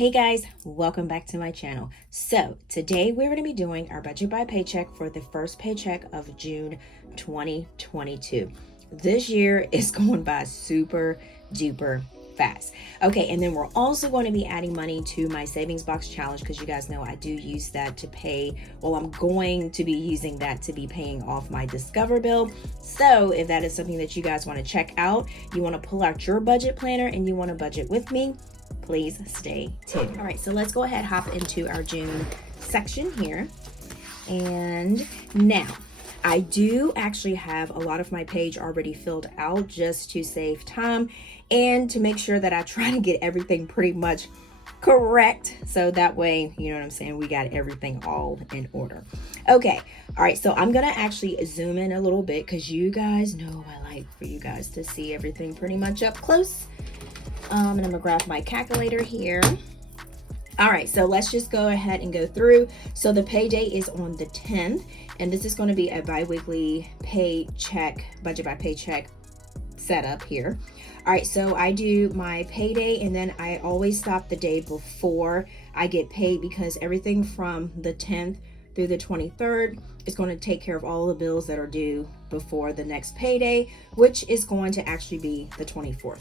Hey guys, welcome back to my channel. So today we're going to be doing our budget by paycheck for the first paycheck of June 2022. This year is going by super duper fast. Okay, and then we're also going to be adding money to my savings box challenge because you guys know I do use that to pay, well, I'm going to be using that to be paying off my Discover bill. So if that is something that you guys want to check out, you want to pull out your budget planner and you want to budget with me, please stay tuned. All right, so let's go ahead, hop into our June section here. And now I do actually have a lot of my page already filled out just to save time and to make sure that I try to get everything pretty much correct. So that way, you know what I'm saying, we got everything all in order. Okay, all right, so I'm gonna actually zoom in a little bit because you guys know I like for you guys to see everything pretty much up close. And I'm gonna grab my calculator here. All right, so let's just go ahead and go through. So the payday is on the 10th, and this is going to be a bi-weekly paycheck, budget by paycheck setup here. All right, so I do my payday, and then I always stop the day before I get paid because everything from the 10th through the 23rd is going to take care of all the bills that are due before the next payday, which is going to actually be the 24th.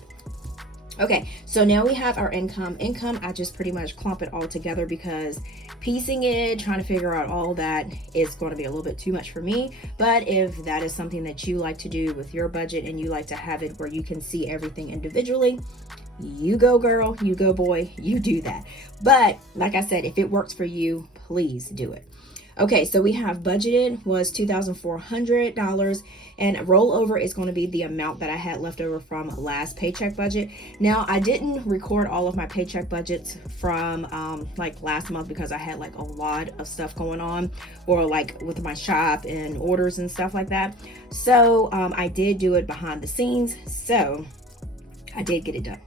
Okay, so now we have our income. I just pretty much clump it all together because piecing it, trying to figure out all that is going to be a little bit too much for me. But if that is something that you like to do with your budget and you like to have it where you can see everything individually, you go girl, you go boy, you do that. But like I said, if it works for you, please do it. Okay, so we have budgeted was $2,400, and rollover is going to be the amount that I had left over from last paycheck budget. Now, I didn't record all of my paycheck budgets from like last month because I had like a lot of stuff going on, or like with my shop and orders and stuff like that. So I did do it behind the scenes, so I did get it done.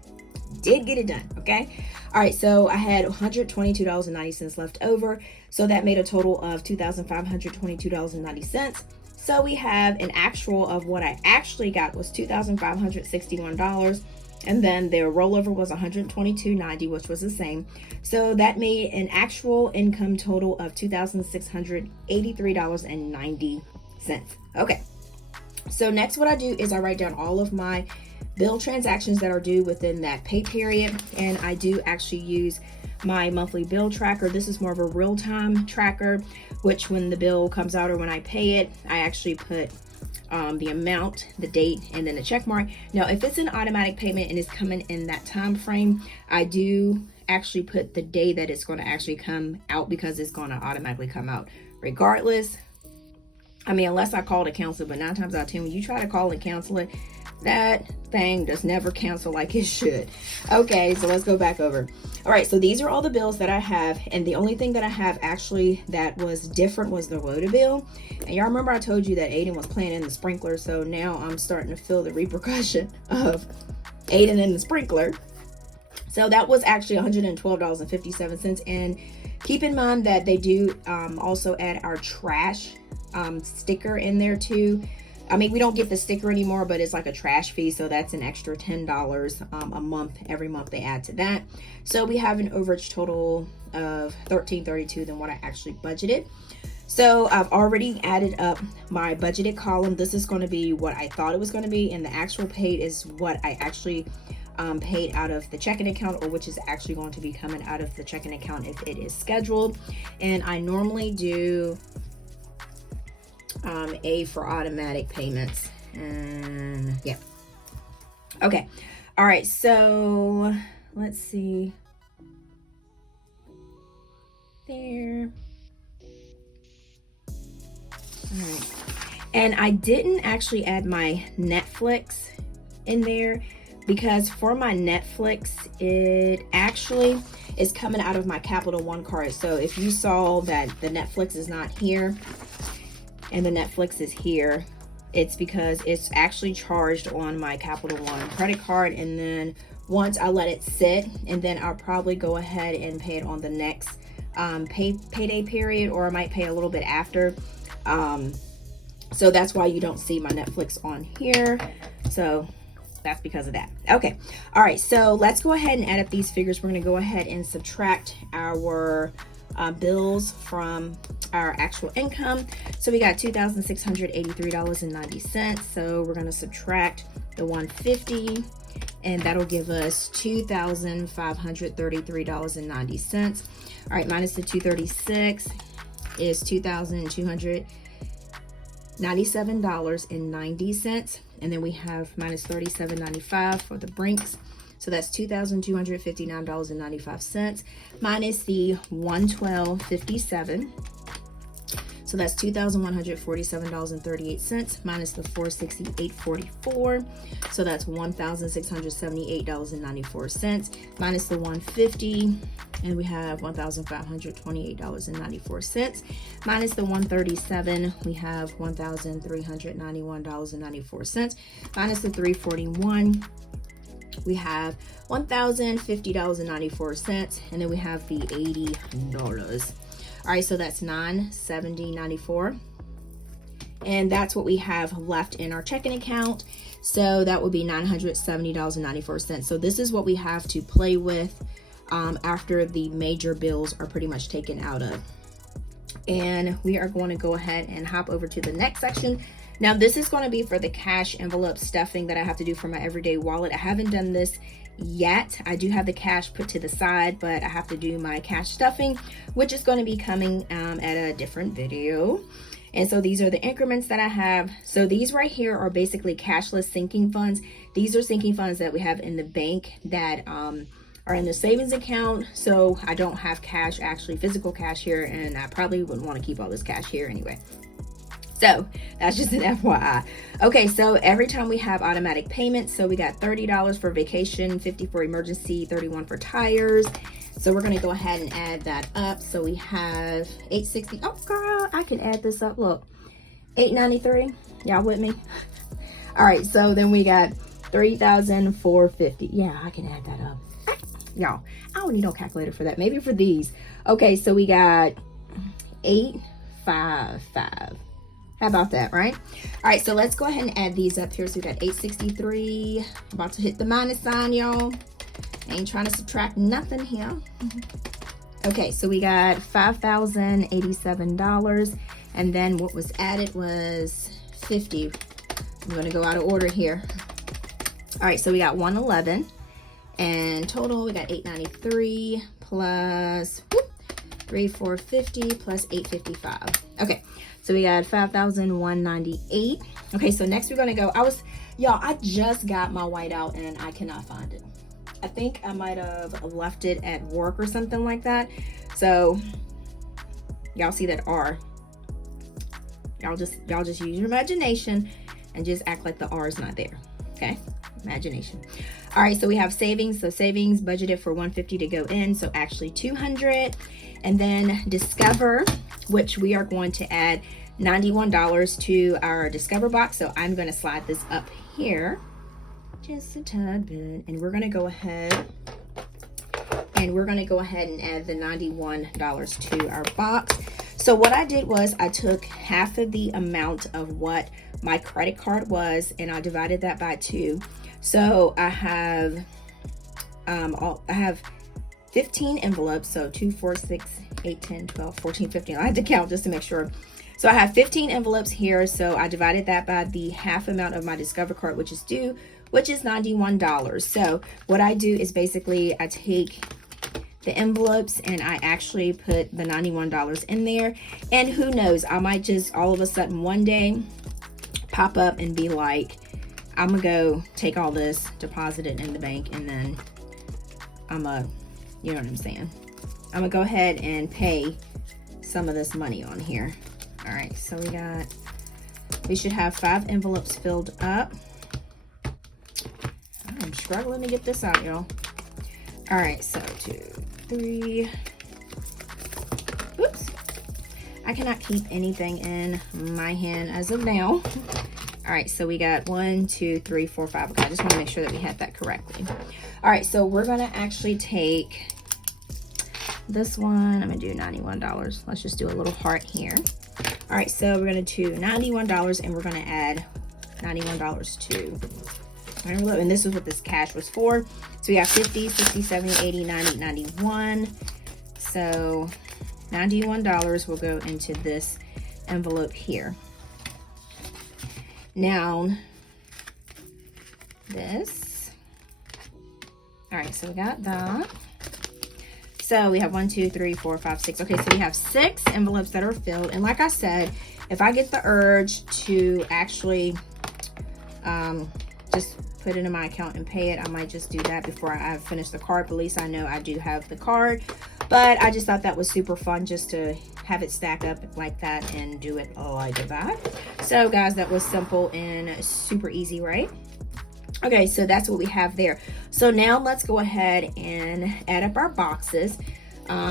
Okay. All right, so I had $122.90 left over, so that made a total of $2,522.90. So we have an actual of what I actually got was $2,561, and then their rollover was $122.90, which was the same. So that made an actual income total of $2,683.90. Okay, so next what I do is I write down all of my bill transactions that are due within that pay period, and I do actually use my monthly bill tracker. This is more of a real-time tracker, which when the bill comes out or when I pay it, I actually put the amount, the date, and then the check mark. Now if it's an automatic payment and it's coming in that time frame, I do actually put the day that it's going to actually come out because it's going to automatically come out regardless. I mean, unless I call to cancel, but 9 times out of 10 when you try to call and cancel it, that thing does never cancel like it should. Okay, so let's go back over. All right, so these are all the bills that I have, and the only thing that I have actually that was different was the water bill. And y'all remember I told you that Aiden was playing in the sprinkler, so now I'm starting to feel the repercussion of Aiden in the sprinkler. So that was actually $112.57, and keep in mind that they do also add our trash sticker in there too. I mean, we don't get the sticker anymore, but it's like a trash fee, so that's an extra $10 a month. Every month they add to that. So we have an overage total of $1,332 than what I actually budgeted. So I've already added up my budgeted column. This is going to be what I thought it was going to be, and the actual paid is what I actually paid out of the checking account, or which is actually going to be coming out of the checking account if it is scheduled. And I normally do A for automatic payments, and yeah. Okay, all right, so let's see there. All right, and I didn't actually add my Netflix in there because for my Netflix, it actually is coming out of my Capital One card. So if you saw that the Netflix is not here and the Netflix is here, it's because it's actually charged on my Capital One credit card, and then once I let it sit, and then I'll probably go ahead and pay it on the next payday period, or I might pay a little bit after. So that's why you don't see my Netflix on here. So That's because of that. Okay. All right. So let's go ahead and add up these figures. We're going to go ahead and subtract our bills from our actual income. So we got $2,683.90. So we're going to subtract the 150, and that'll give us $2,533.90. All right, minus the 236 is $2,297.90. And then we have minus $37.95 for the brinks. So that's $2,259.95 minus the $112.57. So that's $2,147.38 minus the $468.44. So that's $1,678.94 minus the $150. And we have $1,528.94 minus the $137. We have $1,391.94 minus the $341. We have $1,050.94, and then we have the $80. All right, so that's $970.94, and that's what we have left in our checking account. So that would be $970.94. So this is what we have to play with after the major bills are pretty much taken out of. And we are going to go ahead and hop over to the next section. Now this is going to be for the cash envelope stuffing that I have to do for my everyday wallet. I haven't done this yet. I do have the cash put to the side, but I have to do my cash stuffing, which is going to be coming at a different video. And so these are the increments that I have. So these right here are basically cashless sinking funds. These are sinking funds that we have in the bank that are in the savings account. So I don't have cash, actually physical cash here, and I probably wouldn't want to keep all this cash here anyway. So that's just an FYI. Okay, so every time we have automatic payments, so we got $30 for vacation, $50 for emergency, $31 for tires. So we're gonna go ahead and add that up. So we have $860. Oh girl, I can add this up. Look, $893. Y'all with me? All right, so then we got $3,450. Yeah, I can add that up. Y'all, I don't need no calculator for that. Maybe for these. Okay, so we got 855. How about that, right? All right, so let's go ahead and add these up here. So we got 863. About to hit the minus sign, y'all. Ain't trying to subtract nothing here. Okay, so we got $5,087. And then what was added was 50. I'm gonna go out of order here. All right, so we got 111. And total, we got 893 plus 3,450 plus 855. Okay. So we got 5,198. Okay, so next we're gonna go. Y'all, I just got my whiteout and I cannot find it. I think I might have left it at work or something like that. So y'all see that R. Y'all just use your imagination and just act like the R is not there. Okay, imagination. All right, so we have savings. So savings budgeted for 150 to go in, so actually 200. And then Discover, which we are going to add $91 to our Discover box. So I'm going to slide this up here just a tad bit, and we're going to go ahead and add the $91 to our box. So what I did was I took half of the amount of what my credit card was, and I divided that by 2. So I have 15 envelopes, so 2, 4, 6, 8, 10, 12, 14, 15. I had to count just to make sure. So I have 15 envelopes here, so I divided that by the half amount of my Discover card, which is due, which is $91. So what I do is basically I take the envelopes and I actually put the $91 in there. And who knows, I might just all of a sudden one day pop up and be like, I'm gonna go take all this, deposit it in the bank, and then you know what I'm saying? I'm gonna go ahead and pay some of this money on here. All right, so we should have 5 envelopes filled up. I'm struggling to get this out, y'all. All right, so 2, 3. Oops. I cannot keep anything in my hand as of now. All right, so we got 1, 2, 3, 4, 5. Okay, I just want to make sure that we had that correctly. All right, so we're gonna actually take this one. I'm gonna do $91. Let's just do a little heart here. All right, so we're gonna do $91 and we're gonna add $91 to envelope. And this is what this cash was for. So we have 50, 60, 70, 80, 90, 91. So $91 will go into this envelope here. Now, this. All right, so we got that. So we have 1, 2, 3, 4, 5, 6. Okay, so we have 6 envelopes that are filled. And like I said, if I get the urge to actually just put it in my account and pay it, I might just do that before I finish the card. But at least I know I do have the card. But I just thought that was super fun just to have it stack up like that and do it like that. So guys, that was simple and super easy, right? Okay, so that's what we have there. So now let's go ahead and add up our boxes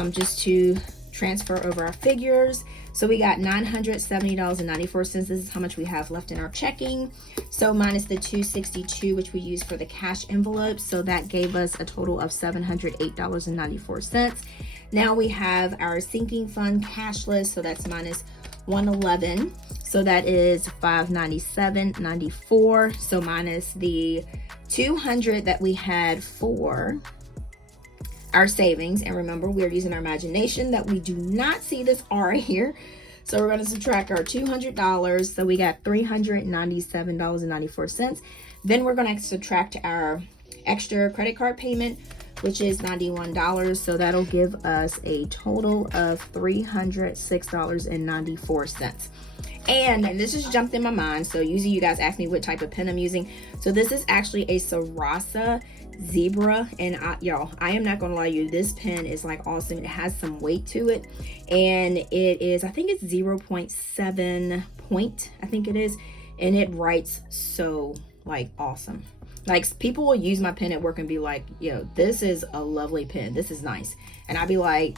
just to transfer over our figures. So we got $970.94. This is how much we have left in our checking. So minus the $262, which we used for the cash envelope. So that gave us a total of $708.94. Now we have our sinking fund cashless. So that's minus $111. So that is $597.94. So minus the $200 that we had for our savings. And remember, we're using our imagination that we do not see this R here. So we're going to subtract our $200. So we got $397.94. Then we're going to subtract our extra credit card payment, which is $91. So that'll give us a total of $306.94. And this just jumped in my mind. So usually you guys ask me what type of pen I'm using. So this is actually a Sarasa Zebra, and y'all, I am not gonna lie to you, this pen is like awesome. It has some weight to it, and it is, I think it's 0.7 point, I think it is, and it writes so like awesome. Like, people will use my pen at work and be like, yo, this is a lovely pen, this is nice, and I'll be like,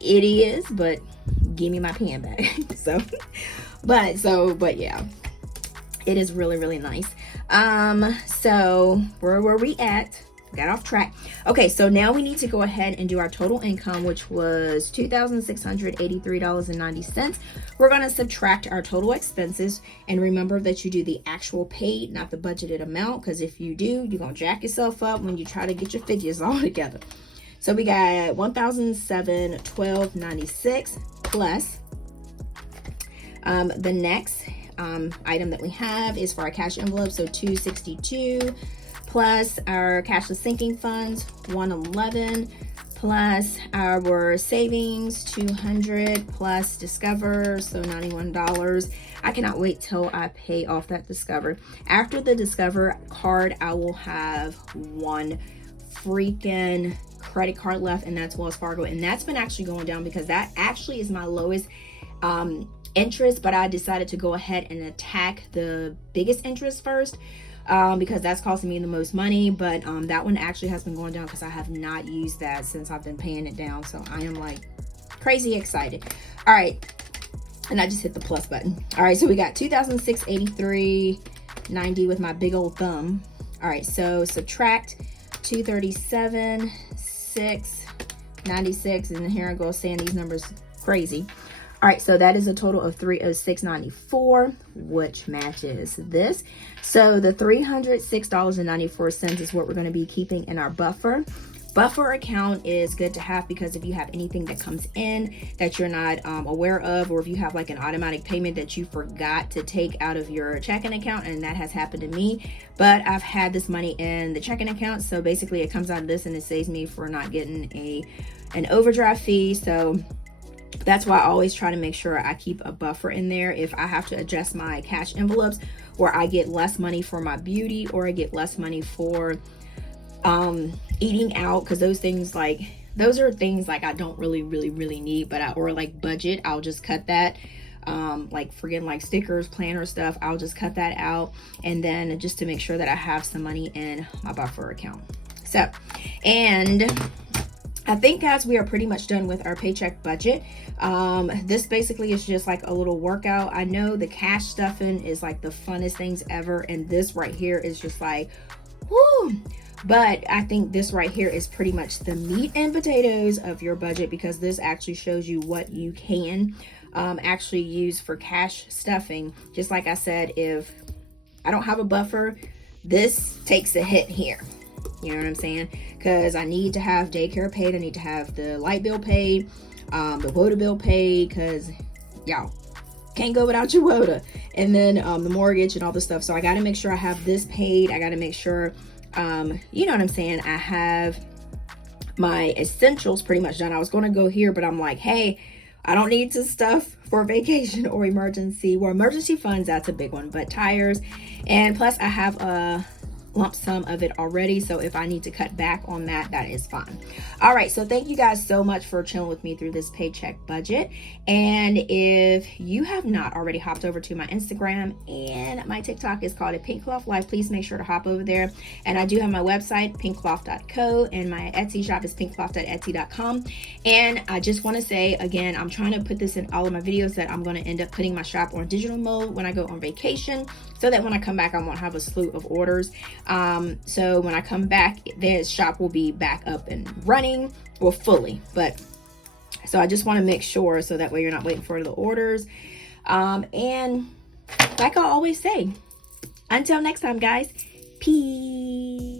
it is, but give me my pen back. but yeah, it is really, really nice. So where were we at? Got off track. Okay, so now we need to go ahead and do our total income, which was $2,683.90. We're going to subtract our total expenses, and remember that you do the actual paid, not the budgeted amount, because if you do, you're going to jack yourself up when you try to get your figures all together. So we got $1,712.96 plus the next item that we have is for our cash envelope, so $262 plus our cashless sinking funds, $111 plus our savings, $200 plus Discover, so $91. I cannot wait till I pay off that Discover. After the Discover card, I will have one freaking credit card left, and that's Wells Fargo, and that's been actually going down because that actually is my lowest interest, but I decided to go ahead and attack the biggest interest first because that's costing me the most money. But that one actually has been going down because I have not used that since I've been paying it down. So I am like crazy excited. All right, and I just hit the plus button. All right, so we got $2,683.90 with my big old thumb. All right, so subtract $237,696, and here I go saying these numbers crazy. All right, so that is a total of $306.94, which matches this. So the $306.94 is what we're going to be keeping in our buffer. Buffer account is good to have because if you have anything that comes in that you're not aware of, or if you have like an automatic payment that you forgot to take out of your checking account, and that has happened to me, but I've had this money in the checking account, so basically it comes out of this and it saves me for not getting an overdraft fee. So that's why I always try to make sure I keep a buffer in there if I have to adjust my cash envelopes, where I get less money for my beauty, or I get less money for eating out, because those are things like I don't really need, but or like budget, I'll just cut that. Like forgetting like stickers, planner stuff, I'll just cut that out, and then just to make sure that I have some money in my buffer account. So, and I think, guys, we are pretty much done with our paycheck budget. This basically is just like a little workout. I know the cash stuffing is like the funnest things ever, and this right here is just like, whoo. But I think this right here is pretty much the meat and potatoes of your budget, because this actually shows you what you can actually use for cash stuffing. Just like I said, if I don't have a buffer, this takes a hit here. You know what I'm saying? Because I need to have daycare paid. I need to have the light bill paid, the water bill paid, because y'all can't go without your water. And then the mortgage and all this stuff. So I got to make sure I have this paid. I got to make sure, you know what I'm saying, I have my essentials pretty much done. I was going to go here, but I'm like, hey, I don't need to stuff for vacation or emergency. Well, emergency funds, that's a big one, but tires. And plus I have a lump sum of it already, so if I need to cut back on that, that is fine. All right, so thank you guys so much for chilling with me through this paycheck budget. And if you have not already hopped over to my Instagram and my TikTok is called APinkeClothlife, please make sure to hop over there. And I do have my website, pinkcloth.co, and my Etsy shop is pinkcloth.etsy.com. And I just want to say again, I'm trying to put this in all of my videos, that I'm going to end up putting my shop on digital mode when I go on vacation, so that when I come back I won't have a slew of orders. So when I come back, the shop will be back up and running, well, fully. But so I just want to make sure, so that way you're not waiting for the orders. And like I always say, until next time, guys, peace.